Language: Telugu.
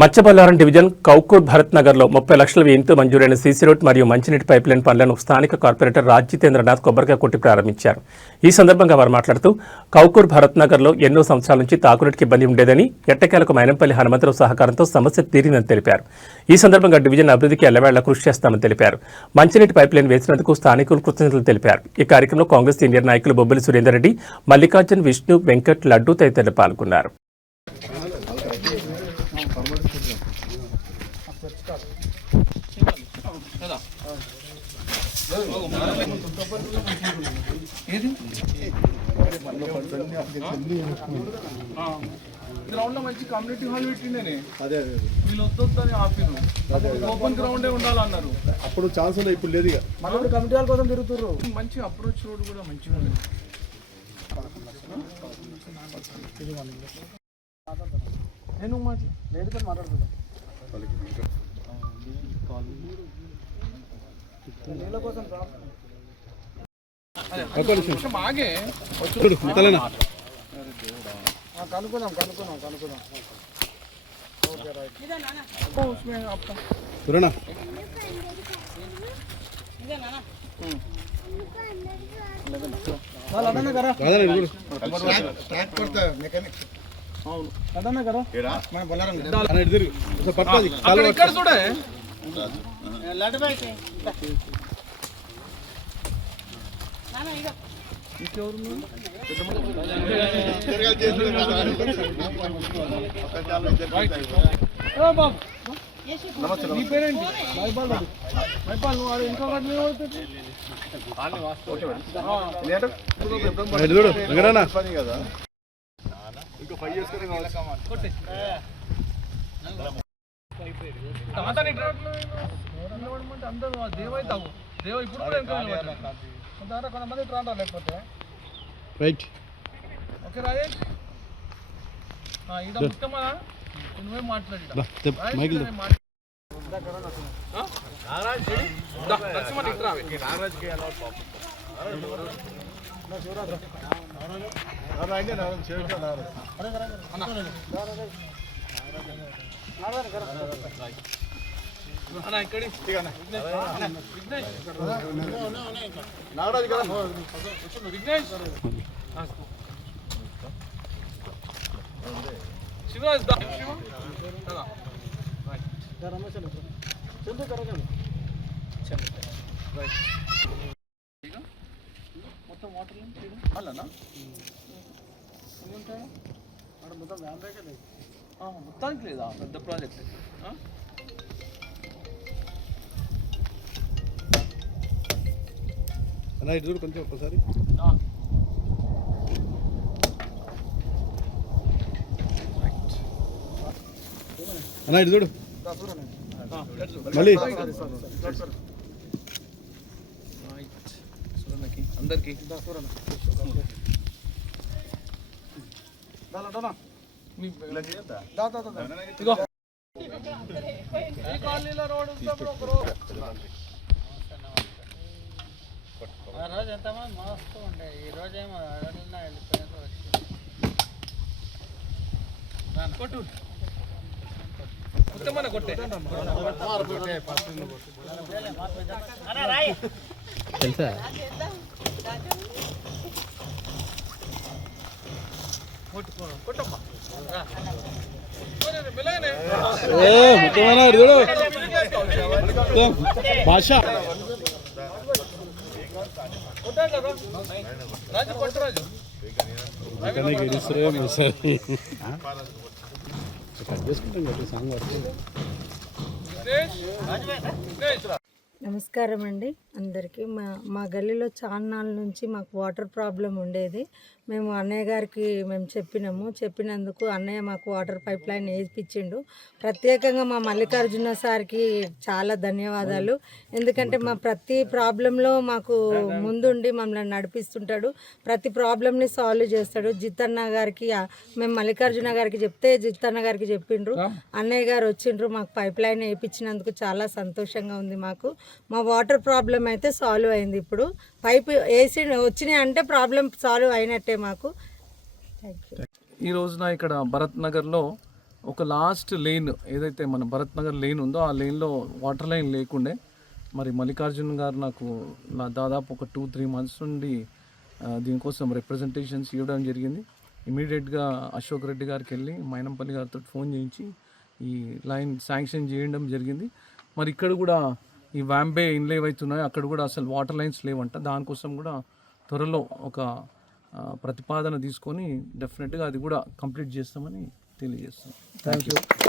మచ్చబల్లారం డివిజన్ కౌకూర్ భరత్ నగర్లో 30 లక్షల వ్యయంతో మంజూరైన సీసీ రోడ్ మరియు మంచినీటి పైప్లైన్ పనులను స్థానిక కార్పొరేటర్ రాజ్ జితేంద్రనాథ్ కొబ్బరికాయ కొట్టి ప్రారంభించారు. ఈ సందర్భంగా వారు మాట్లాడుతూ కౌకూర్ భరత్ నగర్లో ఎన్నో సంవత్సరాల నుంచి తాగునీటికి ఇబ్బంది ఉండేదని, ఎట్టకేలకు మైనంపల్లి హనుమంతరావు సహకారంతో సమస్య తీరిందని తెలిపారు. ఈ సందర్భంగా డివిజన్ అభివృద్ధికి ఎల్లవేళ కృషి చేస్తామని తెలిపారు. మంచినీటి పైప్లైన్ వేసినందుకు స్థానికులు కృతజ్ఞతలు తెలిపారు. ఈ కార్యక్రమంలో కాంగ్రెస్ సీనియర్ నాయకులు బొబ్బిలి సురేందర్ రెడ్డి, మల్లికార్జున్, విష్ణు, వెంకట్, లడ్డు తదితరులు పాల్గొన్నారు. గ్రౌండ్ లో మంచి కమ్యూనిటీ హాల్ పెట్టిండే వీళ్ళు వద్దని ఆపిరు. ఓపెన్ గ్రౌండే ఉండాలన్నారు. అప్పుడు ఛాన్స్ ఉండే, ఇప్పుడు లేదు. మళ్ళీ కమిటీ హాల్ కోసం తిరుగుతున్నారు. మంచి అప్రోచ్ రోడ్ కూడా మంచిగా ఉంది. నేను లేడీతో మాట్లాడుతున్నా. నీళ్ళ కోసం ఆగే కనుక్కున్నాం. Okay right. నీ పేరేంటి? మైపాల్. నువ్వు ఇంకో ఇంకో 5 years అందరూ దేవైతావు దేవ ఇప్పుడు కూడా కొంతమంది ట్రాండా లేకపోతే రైట్. ఓకే రాజేష్, ఈడ ముఖ్యమా నువ్వే మాట్లాడి విఘ్నేష్ శివరాజ్ మొత్తం వాటర్ అలానా మొత్తం మొత్తానికి లేదా పెద్ద ప్రాజెక్ట్. అలా ఇటు చూడు కొంచెం ఒక్కసారి. అలా ఇటు చూడు మళ్ళీ అందరికి ఆ రోజు ఎంతమంది మస్తు ఉండే, ఈ రోజు ఏమో వెళ్ళిపోయాక కొట్టు కొట్టే తెలుసా కొట్టమ్మా. భాష రాజు కొట్టరాజు నమస్కారం అండి అందరికీ. మా గల్లీలో చాలా నాళ్ళ నుంచి మాకు వాటర్ ప్రాబ్లం ఉండేది. మేము అన్నయ్య గారికి చెప్పినందుకు అన్నయ్య మాకు వాటర్ పైప్ లైన్ వేయించిండు. ప్రత్యేకంగా మా మల్లికార్జున సార్కి చాలా ధన్యవాదాలు. ఎందుకంటే మా ప్రతి ప్రాబ్లంలో మాకు ముందుండి మమ్మల్ని నడిపిస్తుంటాడు, ప్రతి ప్రాబ్లంని సాల్వ్ చేస్తాడు. జిత్తన్న గారికి మేము మల్లికార్జున గారికి చెప్తే జిత్తన్న గారికి చెప్పిండ్రు, అన్నయ్య గారు వచ్చిండ్రు. మాకు పైప్ లైన్ వేయించినందుకు చాలా సంతోషంగా ఉంది. మాకు మా వాటర్ ప్రాబ్లం అయితే సాల్వ్ అయింది. ఇప్పుడు పైప్ వేసి వచ్చినాయి అంటే ప్రాబ్లం సాల్వ్ అయినట్టే మాకు. ఈ రోజున ఇక్కడ భరత్ నగర్లో ఒక లాస్ట్ లేన్ ఏదైతే మన భరత్ నగర్ లేన్ ఉందో ఆ లేన్లో వాటర్ లైన్ లేకుండే మరి మల్లికార్జున్ గారు నాకు దాదాపు ఒక 2-3 months నుండి దీనికోసం రిప్రజెంటేషన్స్ ఇవ్వడం జరిగింది. ఇమీడియట్గా అశోక్ రెడ్డి గారికి వెళ్ళి మైనంపల్లి గారితో ఫోన్ చేయించి ఈ లైన్ శాంక్షన్ చేయడం జరిగింది. మరి ఇక్కడ కూడా ఈ వ్యాంబే ఇన్లు ఏవైతున్నాయో అక్కడ కూడా అసలు వాటర్ లైన్స్ లేవంట. దానికోసం కూడా త్వరలో ఒక ప్రతిపాదన తీసుకొని డెఫినెట్గా అది కూడా కంప్లీట్ చేస్తామని తెలియజేస్తున్నాం. Thank you.